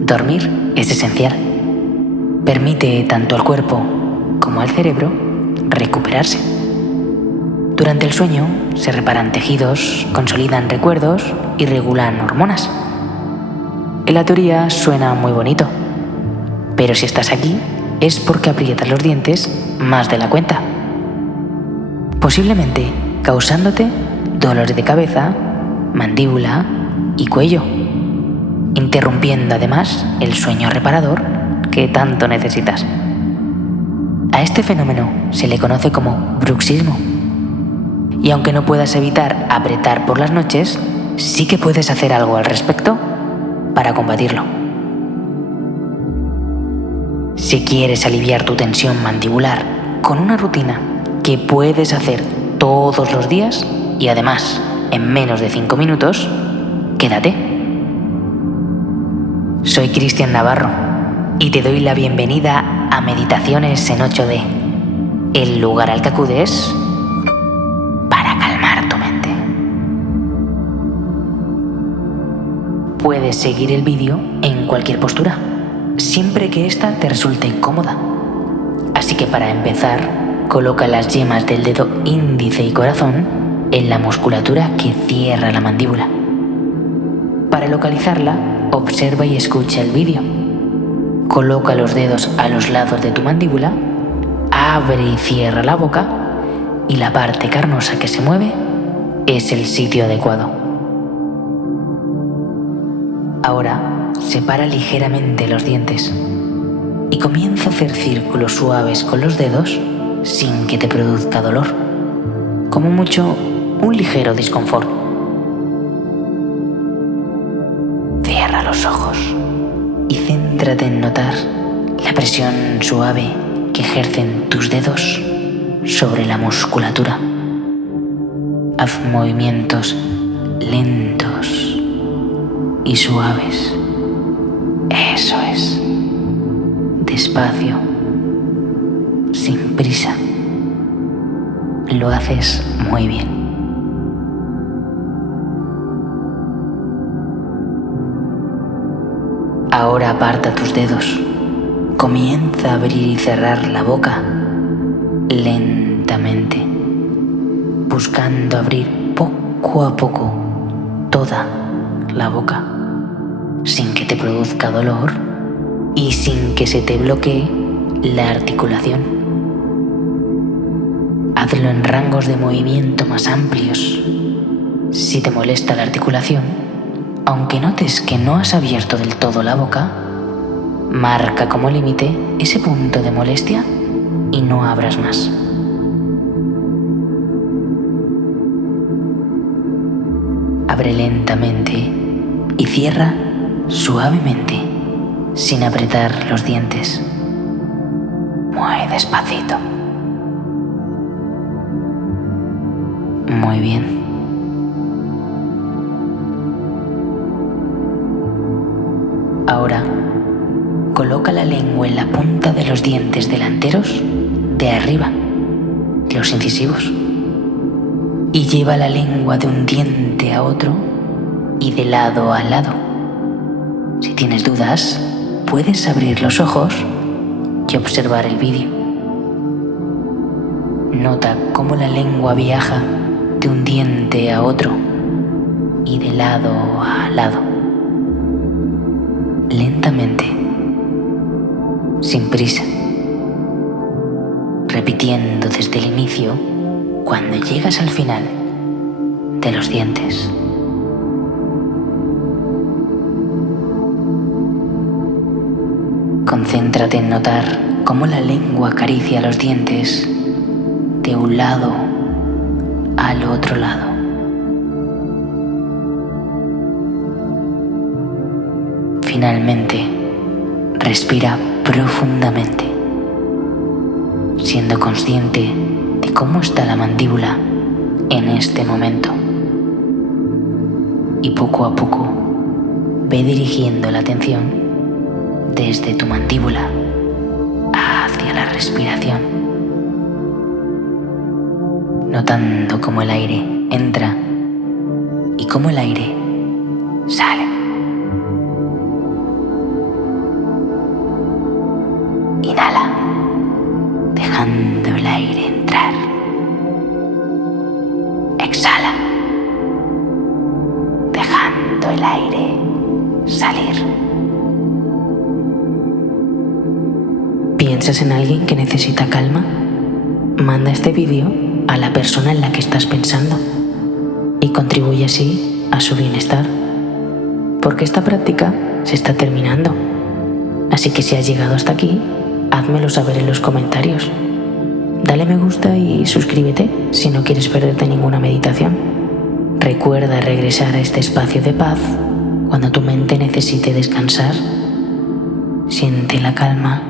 Dormir es esencial. Permite tanto al cuerpo como al cerebro recuperarse. Durante el sueño se reparan tejidos, consolidan recuerdos y regulan hormonas. En la teoría suena muy bonito, pero si estás aquí es porque aprietas los dientes más de la cuenta, posiblemente causándote dolores de cabeza, mandíbula y cuello, interrumpiendo además el sueño reparador que tanto necesitas. A este fenómeno se le conoce como bruxismo. Y aunque no puedas evitar apretar por las noches, sí que puedes hacer algo al respecto para combatirlo. Si quieres aliviar tu tensión mandibular con una rutina que puedes hacer todos los días y además en menos de 5 minutos, quédate. Soy Cristian Navarro y te doy la bienvenida a Meditaciones en 8D, el lugar al que acudes para calmar tu mente. Puedes seguir el vídeo en cualquier postura, siempre que ésta te resulte cómoda. Así que para empezar, coloca las yemas del dedo índice y corazón en la musculatura que cierra la mandíbula. Para localizarla, observa y escucha el vídeo. Coloca los dedos a los lados de tu mandíbula, abre y cierra la boca y la parte carnosa que se mueve es el sitio adecuado. Ahora separa ligeramente los dientes y comienza a hacer círculos suaves con los dedos sin que te produzca dolor, como mucho un ligero disconfort. Cierra los ojos y céntrate en notar la presión suave que ejercen tus dedos sobre la musculatura. Haz movimientos lentos y suaves. Eso es. Despacio, sin prisa. Lo haces muy bien. Ahora aparta tus dedos. Comienza a abrir y cerrar la boca lentamente, buscando abrir poco a poco toda la boca, sin que te produzca dolor y sin que se te bloquee la articulación. Hazlo en rangos de movimiento más amplios. Si te molesta la articulación, aunque notes que no has abierto del todo la boca, marca como límite ese punto de molestia y no abras más. Abre lentamente y cierra suavemente, sin apretar los dientes. Muy despacito. Muy bien. Ahora, coloca la lengua en la punta de los dientes delanteros de arriba, los incisivos, y lleva la lengua de un diente a otro y de lado a lado. Si tienes dudas, puedes abrir los ojos y observar el vídeo. Nota cómo la lengua viaja de un diente a otro y de lado a lado. Lentamente, sin prisa, repitiendo desde el inicio cuando llegas al final de los dientes. Concéntrate en notar cómo la lengua acaricia los dientes de un lado al otro lado. Finalmente, respira profundamente, siendo consciente de cómo está la mandíbula en este momento. Y poco a poco, ve dirigiendo la atención desde tu mandíbula hacia la respiración, notando cómo el aire entra y cómo el aire sale. Inhala, dejando el aire entrar. Exhala, dejando el aire salir. ¿Piensas en alguien que necesita calma? Manda este vídeo a la persona en la que estás pensando y contribuye así a su bienestar, porque esta práctica se está terminando. Así que si has llegado hasta aquí, házmelo saber en los comentarios. Dale me gusta y suscríbete si no quieres perderte ninguna meditación. Recuerda regresar a este espacio de paz cuando tu mente necesite descansar. Siente la calma